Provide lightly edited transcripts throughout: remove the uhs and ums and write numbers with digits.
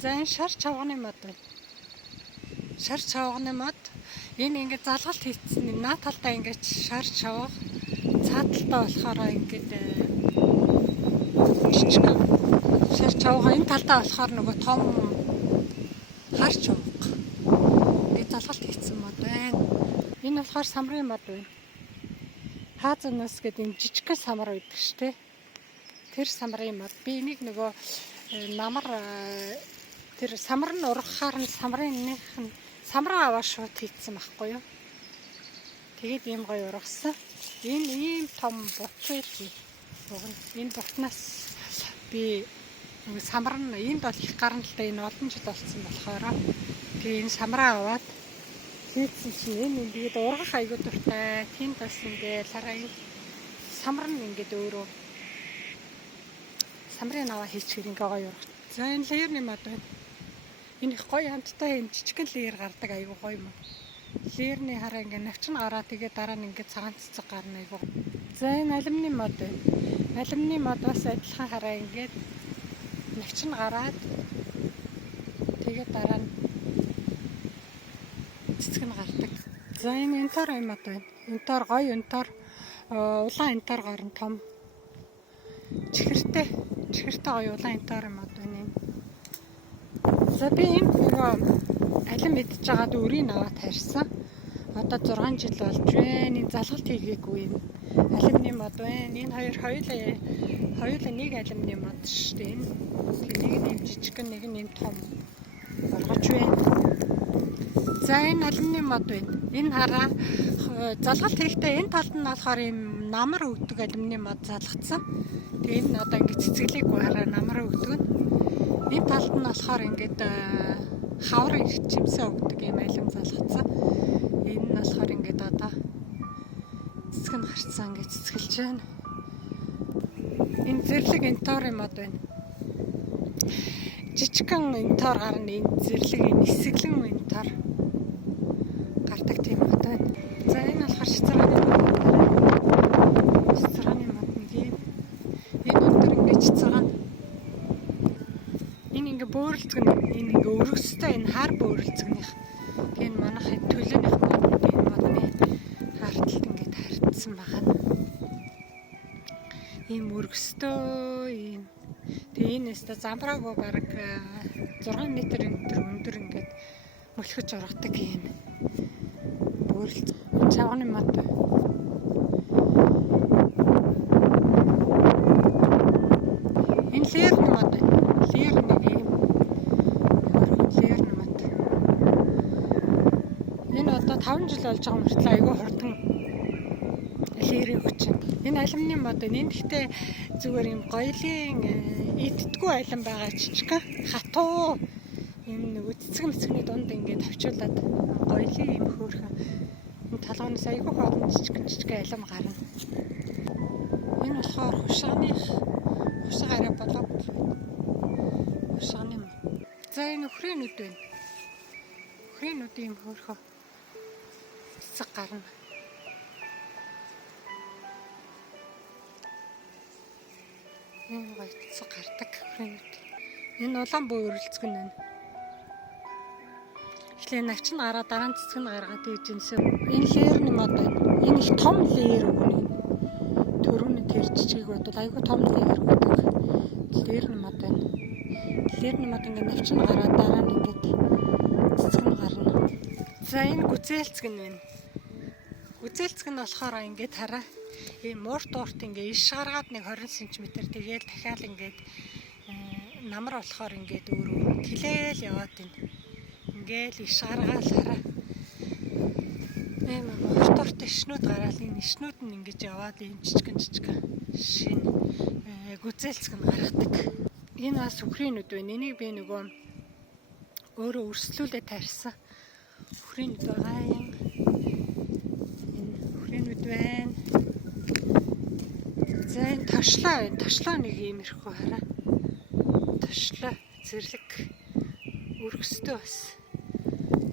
За энэ шар чавганы мод байна. Шар чавганы мод энэ ингээд залгалт хийцэн наа талдаа ингээд шар чавга цааталтаа болохоор ингээд жижиг шар чавга энэ талдаа болохоор нөгөө том хар чавга ингээд залгалт хийцэн мод байна. Энэ болохоор самрын мод байна. Хаазанаас гэдэг юм жижиг самар байдаг шүү дээ. Тэр самрын мод. Би энийг нөгөө намар тэр самар нь ургахаар нь самрынх нь самраа аваа шууд хийцэн байхгүй юу. Тэгээд ийм гоё ургасан. Энэ ийм том бут байл. Энэ бутнаас би самар нь энд бол их гарна л да энэ олон жил болсон болохоор тэгээ энэ самраа аваад хийцэн чинь энэ ингээд ургах айгуу дуртай. Тэнд бас ингээд хараа самар нь ингээд өөрөө самрын аваа хийчихэр ингээ гоё ургах. За энэ леерны мод байна. Энэ их гоё хамттай энэ жижигхэн леер гардаг айгуу гоё юм. Леерны хараа ингээ навчин гараа тэгээ дараа нь ингээ цагаан цэцэг гарна айгуу. За энэ алюминий мод байна. Алюминий мод бас адилхан хараа ингээ навчин гараад тэгээ дараа нь цэцэг нь гардаг. За энэ энтор мод байна. Энтор гоё энтор улаан энтор гарна том. Чихэртэй гоё улаан энтор мод байна. За би энэ нөгөө алим мэдж байгаад өрийг аваад харьсан. Одоо 6 жил болж байна. Энэ залгалт хийгээгүй юм. Алимны мод байна. Энэ хоёулаа нэг алимны мод шүү дээ. Нэг нь юм жижиг, нэг нь юм том болгож байна. За энэ алимны мод байна. Энэ хараа залгалт хийхдээ энэ талд нь болохоор юм намар өгдөг алимны мод залгацсан. Тэгээ энэ одоо ингэ цэцгэлээгүй хараа намар өгдөг. Энэ талд нь болохоор ингээд хавар жимсээ өгдөг юм алим залгацсан. Энэ нь болохоор ингээд одоо цэцэг нь гарцсан ингээд цэцгэлж байна. Энэ зэрлэг энтор мод байна. Жижигхэн энтор гарна. Энэ зэрлэг энэ нисэглэн энтор гардаг тийм мод байна. За энэ болохоор шицрааны мод. Шицрааны мод нэг юм. Энэ өндөр ингээд шицраан. Энэ ингээ бөөрөлцгөн энэ ингээ өргөстэй энэ хар бөөрөлцгөнийх. Тэгээ энэ манайх төлөөнийх мод энэ модны харталт ингээд харьцсан байгаа. Ийм өргөстэй ийм. Тэгээ энэ өстө замбраагүй бараг 6 м өндөр ингээд мөлхөж ургадаг юм. Бөөрөлц чавганы мод. Энэ леерны мод. Леер нэг юм. Леерны мод. Энэ одоо 5 жил болж байгаа мөртлөө айгүй хурдан леерийг өгч байна. Энэ алюминий мод. Энэ гэхдээ зүгээр юм гоёлын иддэггүй алим байгаа жижиг хатуу юм нэг цэцэг дунд ингээд тавьчуулаад гоёлын юм хөөрхөн энэ талгаанаас айгүй хоолн жижиг алим гарна. Энэ болохоор хушиг арай болоод хушигны мод. За энэ өхрийнүүд байна. Өхрийнүүд юм хөөрхөн цэцэг гарна. Энэ гоё цэцэг гардаг өхрийнүүд. Энэ улаан бөөрөлцгөн байна. Эхлээ навчин гараа дараа нь цэцэг нь гаргаад ийж инсээ. Энэ леерны мод байна. Энэ их том леер өгнө. Төрөний тэр жижиг бодвол айгүй том леер өгдөг. Леерны мод байна. Леерны мод ингээд навчин гараад дараа нь ингээд цэцэг нь гарна. За энэ гүзээлцэг нь байна. Гүзээлцэг нь болохоор ингээд хараа ийм муурт ингээд иш гаргаад нэг 20 см тэгээл дахиад ингээд намар болохоор ингээд өөрөө тэлээл яваад байна. Ингээл иш гаргаал хараа. Ийм муурт ишнүүд гараал энэ ишнүүд нь ингэж яваад ийм жижигэн шин гүзээлцэг нь гаргадаг. Энэ бас өхрийнүүд байна. Энийг би нөгөө өөрөө өрслүүлээд тарьсан. Өхрийнүүд байгаа юм. Энэ өхрийнүүд байна. За энэ ташлаа байна. Ташлаа нэг иймэрхүү хараа. Ташлаа зэрлэг өргөстэй бас.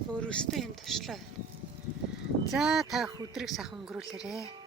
Өргөстэй юм ташлаа байна. За та өдрийг сайхан өнгөрүүлээрэй.